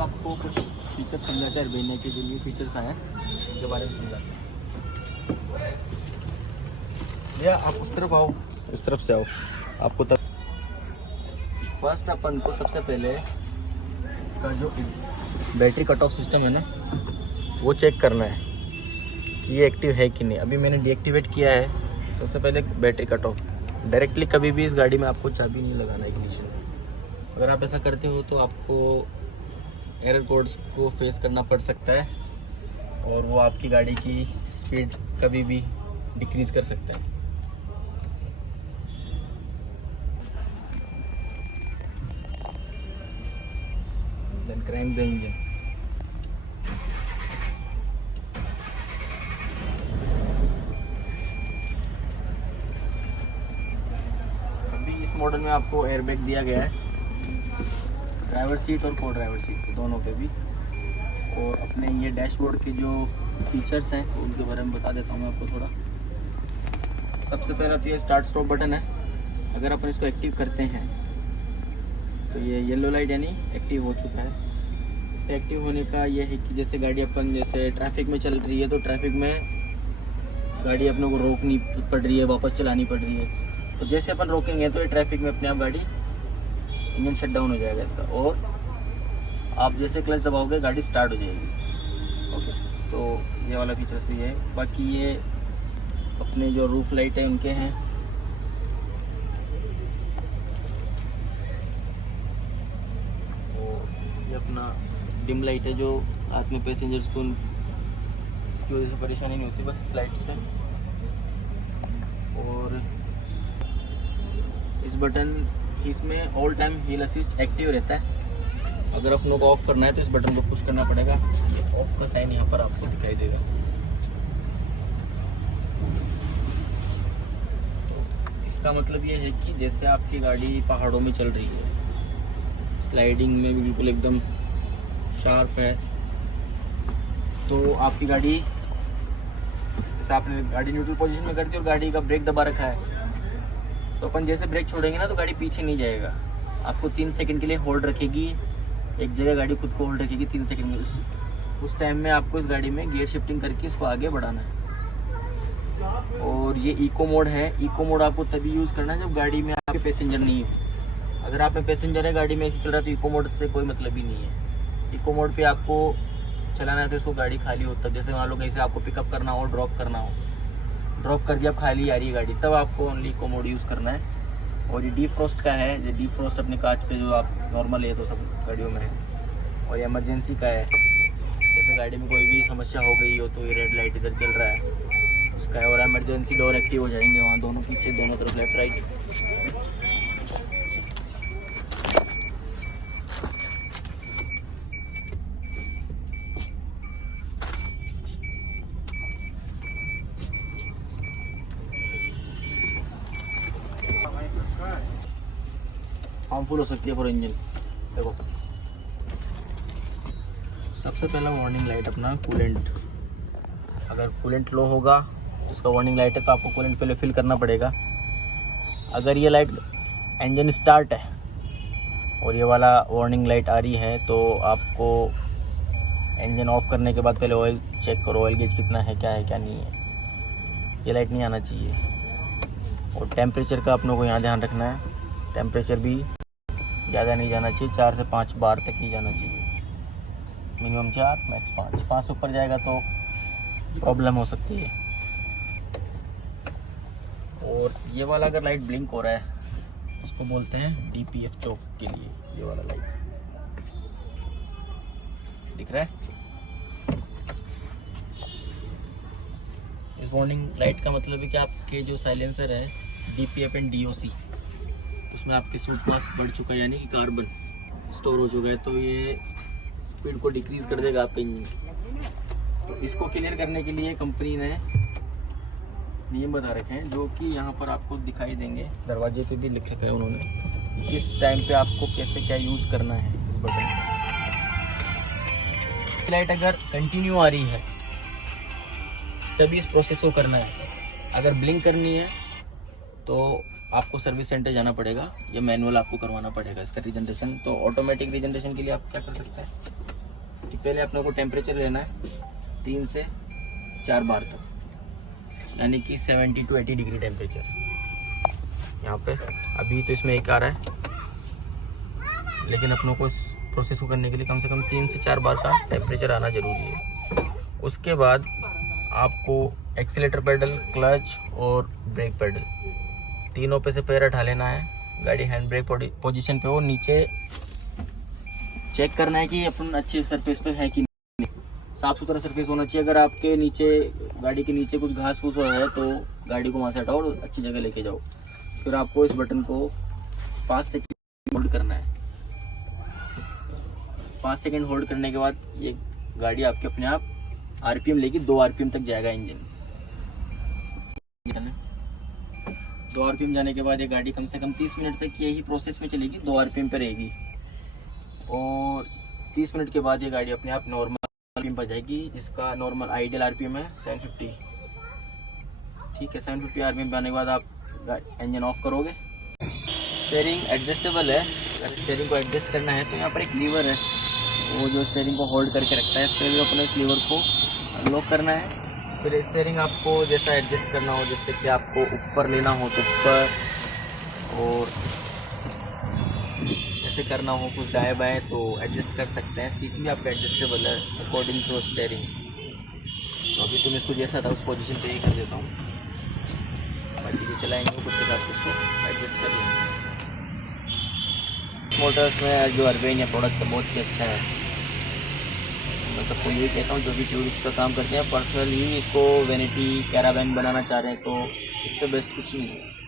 तो आपको कुछ फीचर समझाते हैं अरबेनिया के जो न्यू फीचर्स आए हैं उसके बारे में समझाते हैं। भैया आप उस तरफ आओ, इस तरफ से आओ, आपको तब फर्स्ट अपन को सबसे पहले इसका जो बैटरी कट ऑफ सिस्टम है ना वो चेक करना है कि ये एक्टिव है कि नहीं। अभी मैंने डीएक्टिवेट किया है। सबसे पहले बैटरी कट ऑफ, डायरेक्टली कभी भी इस गाड़ी में आपको चाबी नहीं लगाना इग्निशन में। अगर आप ऐसा करते हो तो आपको एरर कोड्स को फेस करना पड़ सकता है और वो आपकी गाड़ी की स्पीड कभी भी डिक्रीज़ कर सकता है। Then crank the engine. अभी इस मॉडल में आपको एयरबैग दिया गया है, ड्राइवर सीट और को ड्राइवर सीट दोनों पे भी। और अपने ये डैशबोर्ड के जो फीचर्स हैं तो उनके बारे में बता देता हूँ मैं आपको थोड़ा। सबसे पहला तो ये स्टार्ट स्टॉप बटन है। अगर अपन इसको एक्टिव करते हैं तो ये येलो लाइट यानी एक्टिव हो चुका है। इसका एक्टिव होने का ये है कि जैसे गाड़ी अपन जैसे ट्रैफिक में चल रही है तो ट्रैफिक में गाड़ी अपने को रोकनी पड़ रही है, वापस चलानी पड़ रही है, तो जैसे अपन रोकेंगे तो ये ट्रैफिक में अपने आप गाड़ी इंजन शट डाउन हो जाएगा इसका, और आप जैसे क्लच दबाओगे गाड़ी स्टार्ट हो जाएगी। ओके, तो ये वाला फीचर्स भी है। बाकी ये अपने जो रूफ लाइट है उनके हैं। ये अपना डिम लाइट है जो रात में पैसेंजर्स को इसकी वजह से परेशानी नहीं होती बस इस लाइट से। और इस बटन इसमें all time hill assist active रहता है। अगर अपनों को ऑफ करना है तो इस बटन को पुश करना पड़ेगा। ये ऑफ का साइन यहाँ पर आपको दिखाई देगा। तो इसका मतलब ये है कि जैसे आपकी गाड़ी पहाड़ों में चल रही है, स्लाइडिंग में भी बिल्कुल एकदम शार्प है, तो आपकी गाड़ी जैसे आपने गाड़ी न्यूट्रल पोजीशन में कर दी और गाड़ी का ब्रेक दबा रखा है तो अपन जैसे ब्रेक छोड़ेंगे ना तो गाड़ी पीछे नहीं जाएगा। आपको 3 सेकंड के लिए होल्ड रखेगी, एक जगह गाड़ी खुद को होल्ड रखेगी 3 सेकंड में। उस टाइम में आपको इस गाड़ी में गियर शिफ्टिंग करके इसको आगे बढ़ाना है। और ये इको मोड है। इको मोड आपको तभी यूज़ करना है जब गाड़ी में आपके पैसेंजर नहीं हो। अगर आप में पैसेंजर है, गाड़ी में ऐसे चल रहा है तो इको मोड से कोई मतलब ही नहीं है। इको मोड पे आपको चलाना है तो इसको गाड़ी खाली हो, तब जैसे मान लो कहीं से आपको पिकअप करना हो, ड्रॉप करना हो, ड्रॉप कर दिया, अब खाली आ रही है गाड़ी, तब आपको ओनली इको मोड यूज़ करना है। और ये डीफ्रॉस्ट का है। ये डीफ्रॉस्ट अपने कांच पे जो आप नॉर्मल है तो सब गाड़ियों में है। और ये इमरजेंसी का है, जैसे गाड़ी में कोई भी समस्या हो गई हो तो ये रेड लाइट इधर चल रहा है उसका है। और इमरजेंसी डोर एक्टिव हो जाएंगे वहाँ दोनों पीछे, दोनों तरफ लेफ्ट राइट। हार्मफुल हो सकती है फॉर इंजन। देखो सबसे पहला वार्निंग लाइट अपना कूलेंट। अगर कूलेंट लो होगा तो उसका वार्निंग लाइट है तो आपको कूलेंट पहले फिल करना पड़ेगा। अगर ये लाइट इंजन स्टार्ट है और ये वाला वार्निंग लाइट आ रही है तो आपको इंजन ऑफ करने के बाद पहले ऑयल चेक करो, ऑयल गेज कितना है, क्या है क्या नहीं है। ये लाइट नहीं आना चाहिए। और टेम्परेचर का अपनों को यहाँ ध्यान रखना है। टेम्परेचर भी ज़्यादा नहीं जाना चाहिए, 4 से 5 बार तक ही जाना चाहिए। Minimum 4 max 5। 5 से ऊपर जाएगा तो प्रॉब्लम हो सकती है। और ये वाला अगर लाइट ब्लिंक हो रहा है इसको बोलते हैं डीपीएफ चौक के लिए। ये वाला लाइट दिख रहा है, इस वार्निंग लाइट का मतलब है कि आपके जो साइलेंसर है डीपीएफ एंड डीओसी उसमें आपके सूट मास बढ़ चुका है, यानी कि कार्बन स्टोर हो चुका है, तो ये स्पीड को डिक्रीज़ कर देगा आपके इंजन की। तो इसको क्लियर करने के लिए कंपनी ने नियम बता रखे हैं जो कि यहाँ पर आपको दिखाई देंगे। दरवाजे पे भी लिख रखा है उन्होंने किस टाइम पे आपको कैसे क्या यूज़ करना है इस बटन का। लाइट अगर कंटिन्यू आ रही है तभी इस प्रोसेस को करना है। अगर ब्लिंक करनी है तो आपको सर्विस सेंटर जाना पड़ेगा या मैनुअल आपको करवाना पड़ेगा इसका रीजनरेशन। तो ऑटोमेटिक रीजनरेशन के लिए आप क्या कर सकते हैं, कि पहले अपने को टेम्परेचर लेना है 3 से 4 बार तक, यानी कि 70 to 80 डिग्री टेम्परेचर यहाँ पे। अभी तो इसमें 1 आ रहा है, लेकिन अपनों को इस प्रोसेस को करने के लिए कम से कम 3 से 4 बार का टेम्परेचर आना ज़रूरी है। उसके बाद आपको एक्सीलेटर पेडल, क्लच और ब्रेक पेडल तीनों पे से पैर हटा लेना है। गाड़ी हैंड ब्रेक पोजीशन पे हो, नीचे चेक करना है कि अपन अच्छी सरफेस पे है कि नहीं, साफ़ सुथरा सरफेस होना चाहिए। अगर आपके नीचे, गाड़ी के नीचे कुछ घास फूस है तो गाड़ी को वहाँ से हटाओ और अच्छी जगह लेके जाओ। फिर आपको इस बटन को 5 सेकंड होल्ड करना है। 5 सेकंड होल्ड करने के बाद ये गाड़ी आपके अपने आप आरपीएम लेगी, 2 आरपीएम तक जाएगा इंजन। 2 आरपीएम जाने के बाद ये गाड़ी कम से कम 30 मिनट तक यही प्रोसेस में चलेगी, 2 आरपीएम पर रहेगी। और 30 मिनट के बाद ये गाड़ी अपने आप नॉर्मल आरपीएम पर जाएगी, जिसका नॉर्मल आइडियल आरपीएम है 750। ठीक है, 750 आरपीएम पे आने के बाद आप इंजन ऑफ करोगे। स्टीयरिंग एडजस्टेबल है, अगर स्टीयरिंग को एडजस्ट करना है तो यहाँ पर एक लीवर है, वो जो स्टीयरिंग को होल्ड करके रखता है। फिर अपने इस लीवर को अनलॉक करना है। फिर स्टीयरिंग आपको जैसा एडजस्ट करना हो, जैसे कि आपको ऊपर लेना हो तो ऊपर, और ऐसे करना हो कुछ दाएं बाएं तो एडजस्ट कर सकते हैं। सीट भी आपका एडजस्टेबल है अकॉर्डिंग टू स्टीयरिंग। तो अभी तो मैं इसको जैसा था उस पोजीशन पे ही कर देता हूँ, बाकी जो चलाएंगे वो खुद के हिसाब से इसको एडजस्ट कर लेंगे। मोटर्स में जो अर्बेन या प्रोडक्ट है बहुत ही अच्छा है। मैं सबको यही कहता हूँ जो भी टूरिस्ट का काम करते हैं, पर्सनली इसको वैनिटी कैरावैन बनाना चाह रहे हैं तो इससे बेस्ट कुछ नहीं है।